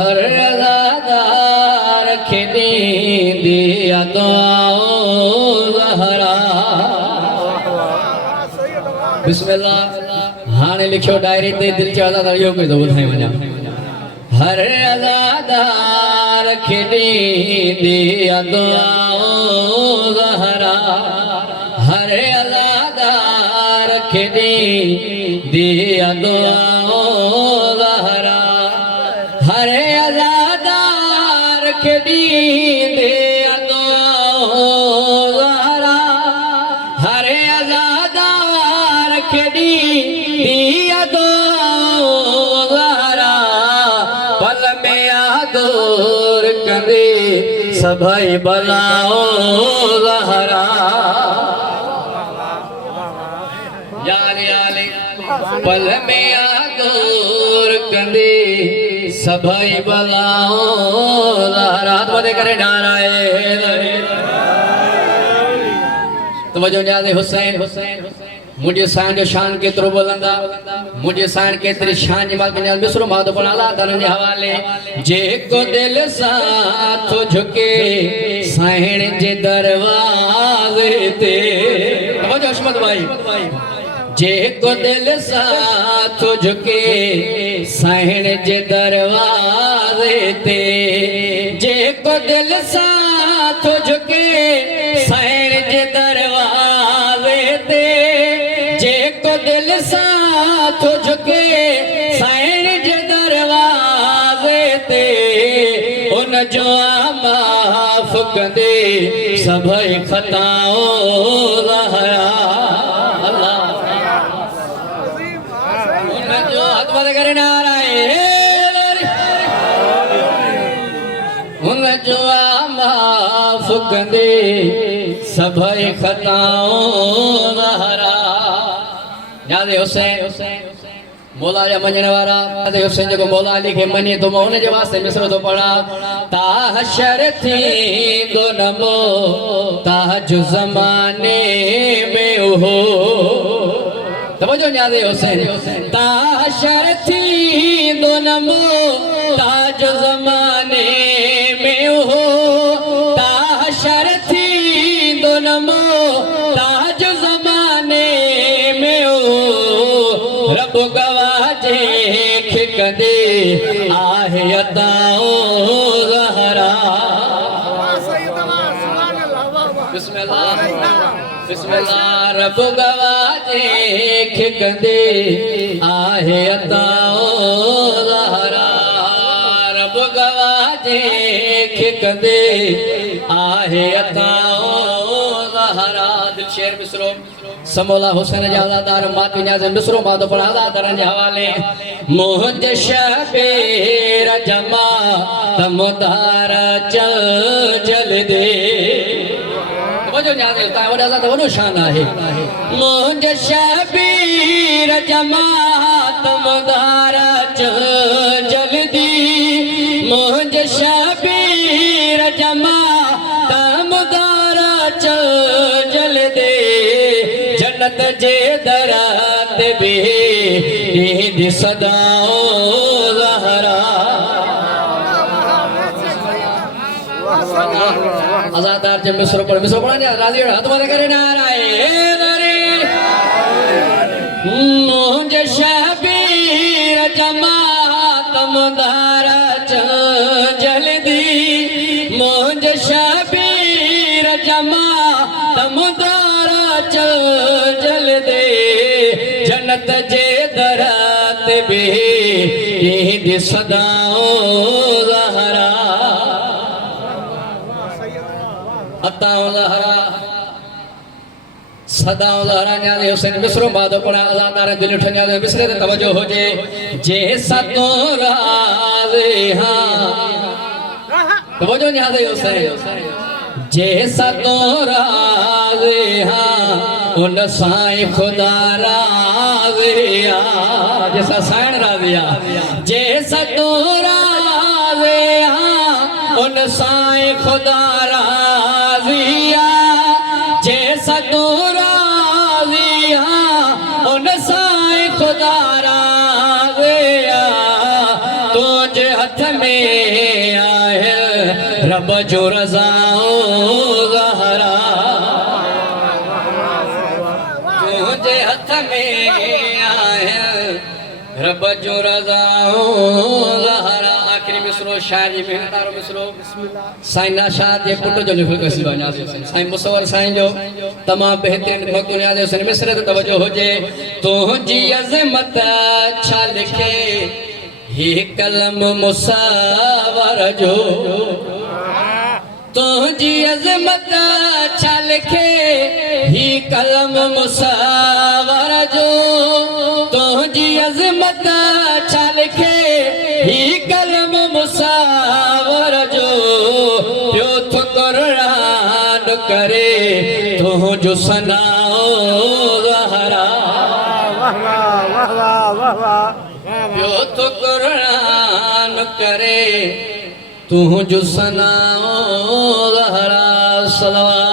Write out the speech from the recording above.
हर अज़ादार खे ॾींदी दुआऊं ज़हरा। बिस्मिल्लाह। हाणे लिखियो डायरी ते दिल च अज़ादार इहो कोई थो ॿुधाए वञा। हर अज़ादार खे ॾींदी दुआऊं ज़हरा। हर अज़ादार खे ॾींदी दुआऊं ज़हरा। हर अज़ादार खे ॾींदी दुआऊं ज़हरा। हर अज़ादार खे ॾींदी दुआऊं ज़हरा। पल में दूर करे सभई बलाऊं ज़हरा। पल में दूर कंदे सभई बलाऊं ज़हरा। वधे करे नाराए तवज्जो न्याज़े हुसैन। मुझे साईं जो शान केतिरो बुलंदा, मुझे साईं केतिरी शान जी माल पंहिंजा मिसरो माधो पण अला ताला जे हवाले। जेको दिल सां थो झुके साईं जे दरवाज़े ते। तवज्जो अशमत भाई। जेको दिल सां थो झुके साईं जे दरवाज़े ते। जेको दिल सां थो झुके साईं जे दरवाज़े ते। जेको दिल सां थो झुके साईं जे दरवाज़े ते। उन जो माफ़ कंदे सभई ख़ताऊं ज़हरा। करे नाराए उन जो माफ़ कंदे सभई ख़ताऊं ज़हरा। यादे हुसैन मौला जा मञण वारा यादे हुसैन जेको मौला अली खे मञे थो मां हुनजे वास्ते मिसरो थो पढ़ा। ताहशर थींदो नमो ताज ज़माने में हो। तवज्जो न्याज़े हुसैन। ताहशर थींदो नमो ताज ज़माने में हो। ताहशर थींदो नमो ताज ज़माने में हो। रब गवाह जंहिंखे कंदे आहे अताऊं ज़हरा। बिस्मिल्लाह बिस्मिल्लाह। रब गवाह जंहिंखे कंदे आहे अताऊं ज़हरा। रब गवाह जंहिंखे कंदे आहे अताऊं ज़हरा। दिल शेर मिसरो समोला हुसैन जा अज़ादार माती न्याज़ मिसरो माधो पण अज़ादारनि जे हवाले। मुंहिंजे शबीर जमा तमुदार चल जल्दी। वजो न्याज़े ता वॾा ज़ात वॾो शान आहे। मुंहिंजे शबीर जमा तमुदार चल जल्दी। मुंहिंजे शबीर जमा तमुदार चल जल्दी। जन्नत जे दर ते बि ॾींदी सदाऊं ज़हरा। अज़ादार जे मिसरो पढ़ राज़ी हथ वधे करे नाराए। मुंहिंजे शबीर जमा तमुदार चल जल्दी। मुंहिंजे शबीर जमा तमुदार चल जल्दी। जन्नत जे दर ते बि ॾींदी सदाऊं ज़हरा। अताऊं ज़हरा सदाऊं ज़हरा। न्याज़े हुसैन मिसरो माधो पण अज़ादार दिल उठ न्याज़े मिसरे ते तवज्जो हुजे। जे सतो राज़े हां तवज्जो न्याज़े हुसैन। जे सतो राज़े हां उन साईं खुदा राज़े आ। जैसा साईं राज़े आ। जे सतो राज़े हां उन साईं खुदा राज़िया। जे सतो राज़िया उन साईं खुदा राज़िया। तुंहिंजे हथ में आहे रब जो रज़ाऊं ज़हरा तुझे हथ में आहे रब जो रज़ाऊं ज़हरा आखिरी मिसरो शायर जी मेहनतारो मिसरो साईं नाशाद जे पुट जो लिखियो कसी वञा साईं मुसवर साईं जो तमाम बेहतरीन वक्त याद है मिसरे ते तवज्जो होजे तुझी अज़मत छा लिखे ही कलम मुसावर जो तुझी अज़मत छा लिखे ही कलम मुसावर जो तुझी अज़मत छा लिखे ही कलम मुसावर जो पियो थो क़ुरान करे तुझो सनाओ ज़हरा पियो थो क़ुरान करे तुझो सनाओ ज़हरा सलवा